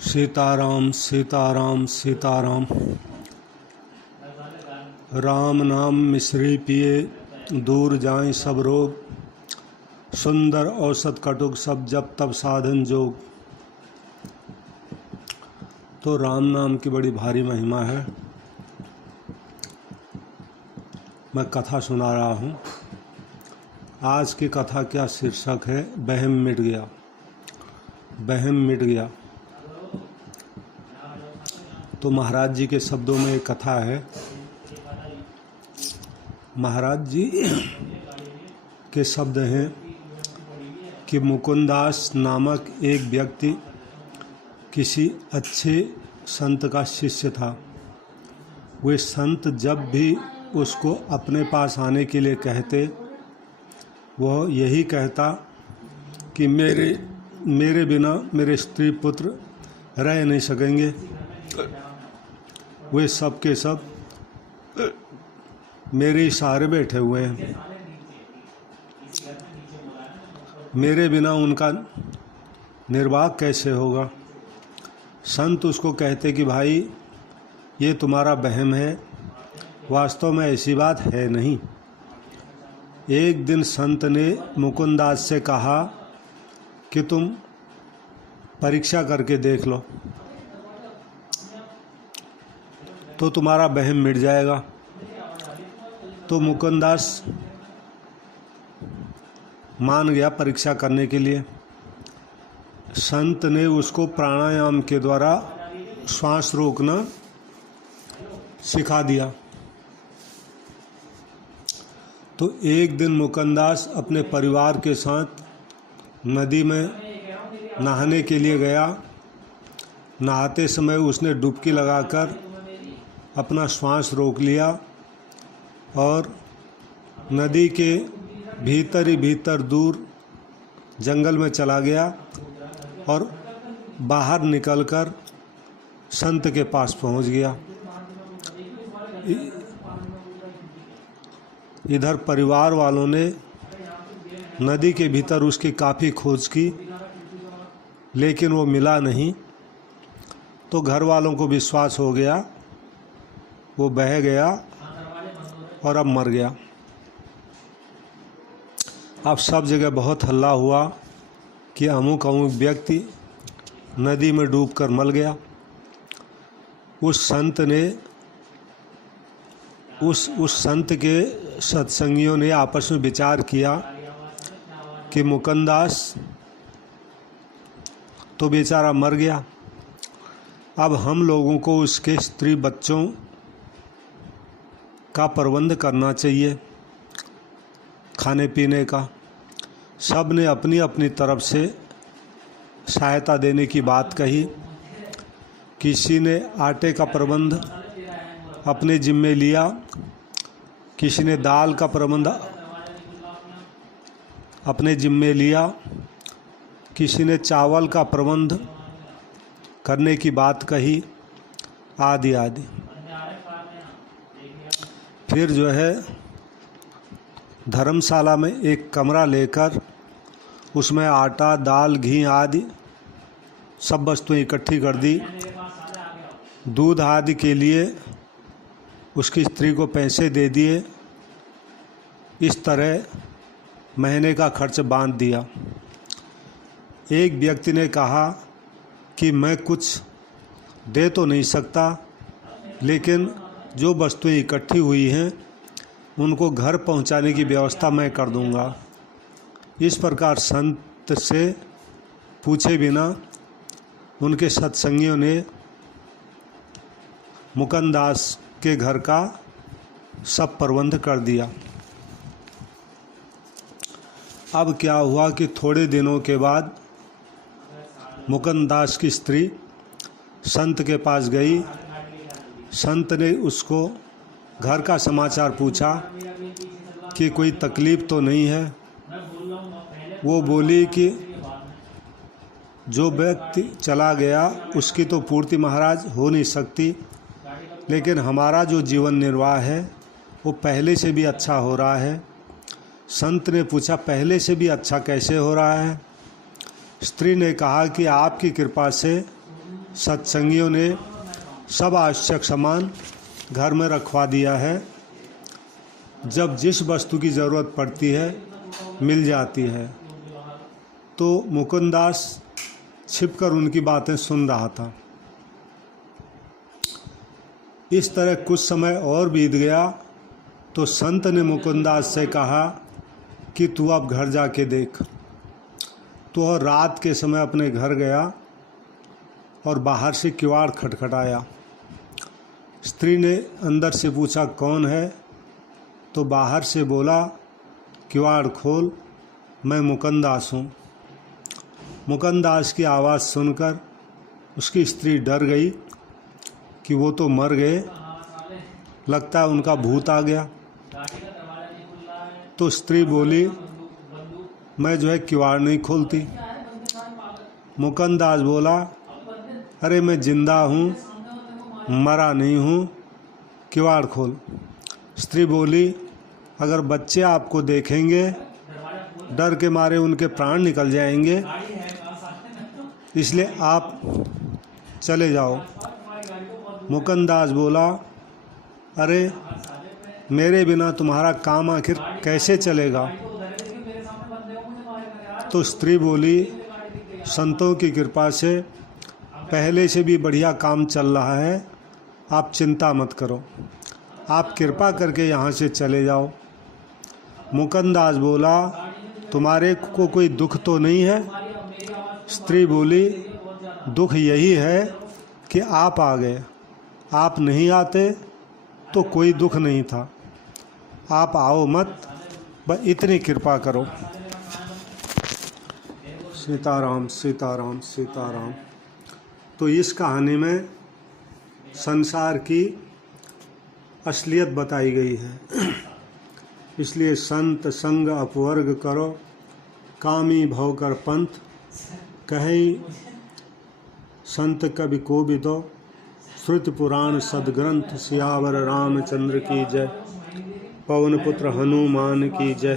सीताराम सीताराम सीताराम। राम नाम मिश्री पिए दूर जाएं सब रोग, सुंदर औसत कटुक सब जब तब साधन जोग। तो राम नाम की बड़ी भारी महिमा है। मैं कथा सुना रहा हूँ। आज की कथा क्या शीर्षक है? वहम मिट गया। वहम मिट गया। तो महाराज जी के शब्दों में एक कथा है। महाराज जी के शब्द हैं कि मुकुंदास नामक एक व्यक्ति किसी अच्छे संत का शिष्य था। वे संत जब भी उसको अपने पास आने के लिए कहते, वह यही कहता कि मेरे बिना मेरे स्त्री पुत्र रह नहीं सकेंगे। वे सब के सब मेरे सहारे बैठे हुए हैं। मेरे बिना उनका निर्वाह कैसे होगा? संत उसको कहते कि भाई ये तुम्हारा वहम है, वास्तव में ऐसी बात है नहीं। एक दिन संत ने मुकुंदास से कहा कि तुम परीक्षा करके देख लो तो तुम्हारा वहम मिट जाएगा। तो मुकुंदास मान गया परीक्षा करने के लिए। संत ने उसको प्राणायाम के द्वारा श्वास रोकना सिखा दिया। तो एक दिन मुकुंदास अपने परिवार के साथ नदी में नहाने के लिए गया। नहाते समय उसने डुबकी लगाकर अपना श्वास रोक लिया और नदी के भीतर ही भीतर दूर जंगल में चला गया और बाहर निकलकर संत के पास पहुंच गया। इधर परिवार वालों ने नदी के भीतर उसकी काफ़ी खोज की, लेकिन वो मिला नहीं। तो घर वालों को विश्वास हो गया, वो बह गया और अब मर गया। अब सब जगह बहुत हल्ला हुआ कि अमुक अमुक व्यक्ति नदी में डूबकर मर गया। उस संत ने उस संत के सत्संगियों ने आपस में विचार किया कि मुकुंदास तो बेचारा मर गया, अब हम लोगों को उसके स्त्री बच्चों का प्रबंध करना चाहिए, खाने पीने का। सब ने अपनी अपनी तरफ से सहायता देने की बात कही। किसी ने आटे का प्रबंध अपने जिम्मे लिया, किसी ने दाल का प्रबंध अपने जिम्मे लिया, किसी ने चावल का प्रबंध करने की बात कही, आदि आदि। फिर जो है धर्मशाला में एक कमरा लेकर उसमें आटा, दाल, घी आदि सब वस्तुएं इकट्ठी कर दी। दूध आदि के लिए उसकी स्त्री को पैसे दे दिए। इस तरह महीने का खर्च बांध दिया। एक व्यक्ति ने कहा कि मैं कुछ दे तो नहीं सकता, लेकिन जो वस्तुएं इकट्ठी हुई हैं उनको घर पहुंचाने की व्यवस्था मैं कर दूंगा। इस प्रकार संत से पूछे बिना उनके सत्संगियों ने मुकुंदास के घर का सब प्रबंध कर दिया। अब क्या हुआ कि थोड़े दिनों के बाद मुकुंदास की स्त्री संत के पास गई। संत ने उसको घर का समाचार पूछा कि कोई तकलीफ़ तो नहीं है। वो बोली कि जो व्यक्ति चला गया उसकी तो पूर्ति महाराज हो नहीं सकती, लेकिन हमारा जो जीवन निर्वाह है वो पहले से भी अच्छा हो रहा है। संत ने पूछा पहले से भी अच्छा कैसे हो रहा है? स्त्री ने कहा कि आपकी कृपा से सत्संगियों ने सब आवश्यक सामान घर में रखवा दिया है। जब जिस वस्तु की ज़रूरत पड़ती है मिल जाती है। तो मुकुंददास छिपकर उनकी बातें सुन रहा था। इस तरह कुछ समय और बीत गया तो संत ने मुकुंददास से कहा कि तू अब घर जाके देख। तो वह रात के समय अपने घर गया और बाहर से किवाड़ खटखटाया। स्त्री ने अंदर से पूछा कौन है, तो बाहर से बोला किवाड़ खोल, मैं मुकुंददास हूँ। मुकुंददास की आवाज़ सुनकर उसकी स्त्री डर गई कि वो तो मर गए, लगता है उनका भूत आ गया। तो स्त्री बोली मैं जो है किवाड़ नहीं खोलती। मुकुंददास बोला अरे मैं जिंदा हूँ, मरा नहीं हूँ, किवाड़ खोल। स्त्री बोली अगर बच्चे आपको देखेंगे डर के मारे उनके प्राण निकल जाएंगे, इसलिए आप चले जाओ। मुकुंददास बोला अरे मेरे बिना तुम्हारा काम आखिर कैसे चलेगा। तो स्त्री बोली संतों की कृपा से पहले से भी बढ़िया काम चल रहा है, आप चिंता मत करो, आप कृपा करके यहाँ से चले जाओ। मुकुंददास बोला तुम्हारे को कोई दुख तो नहीं है। स्त्री बोली दुख यही है कि आप आ गए, आप नहीं आते तो कोई दुख नहीं था। आप आओ मत, बस इतनी कृपा करो। सीताराम सीताराम सीताराम। तो इस कहानी में संसार की असलियत बताई गई है। इसलिए संत संग अपवर्ग करो, कामी भव कर पंथ, कहीं संत कवि को भी दो। श्रुति पुराण सदग्रंथ, सियावर रामचंद्र की जय, पवन पुत्र हनुमान की जय।